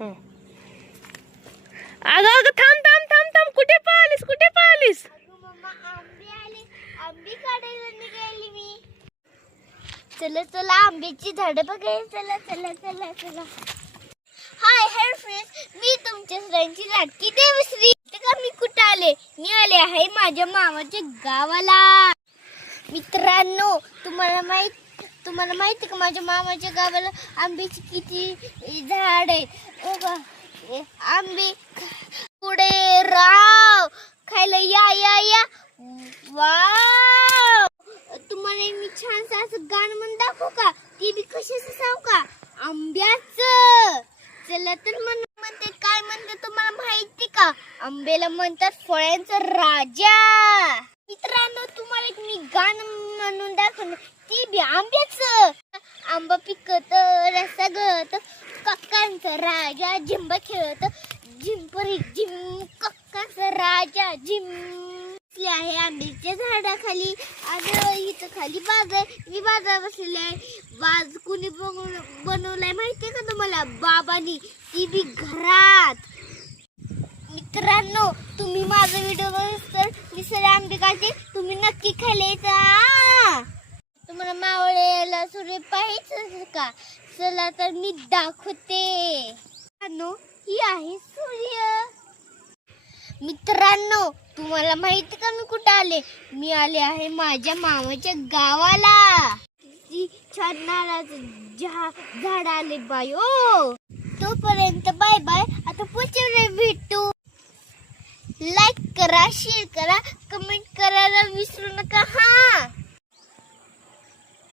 अगं अगं थांब थांब थांब थांब, कुठे पळालीस कुठे पळालीस? मम्मा आंबे आले, आंबे काढायला निघाली मी. चला चला आंब्याची झाडं बघायला चला चला चला चला. हाय हेड फ्रेंड्स, मी तुमच्या सगळ्यांची लाडकी देवश्री. का मी कुठे आले? मी आले आहे माझ्या मामाच्या गावाला. मित्रांनो, तुम्हाला माहिती का माझ्या मामाच्या गावाला आंब्याची किती झाड आहेत? आंबे पुढे राव खायला या या या. वाव, तुम्हाला मी छानसं असं गाणं म्हणून दाखवू का? ते बी कशाचं सांगू का? आंब्याचं. चला तर म्हणते काय म्हणते तुम्हाला माहिती का? आंब्याला म्हणतात फळांचा राजा. मित्रांनो, तुम्हाला एक मी गाणं म्हणून दाखवलं, ती बी आंब्याचं. आंबा पिकत रस्सा गळत, कक्कांचा राजा झिंब खेळत, झिंपरी झिम कक्कांचा राजा झिम. आहे आंब्याच्या झाडाखाली आणि इथं खाली बाजार, मी बाजार बसलेला आहे. बाज कुणी बनवलाय माहितीये का तुम्हाला? बाबांनी, ती बी घरात. मित्रांनो, तुम्ही माझा व्हिडिओ बघत तर मी सगळे आंबे काढते, तुम्ही नक्की खायला. तुम्हाला मावळेला सूर्य पाहायचं का? चला तर मी दाखवते. ही आहे सूर्य. मित्रांनो, तुम्हाला माहिती का मी कुठे आले? मी आले आहे माझ्या मामाच्या गावाला. ती छान नारळाचं झाड आले बायो. तोपर्यंत बाय बाय. आता पुढच्या वेळी भेटू. लाईक करा, शेअर करा, कमेंट करायला विसरू नका. हा.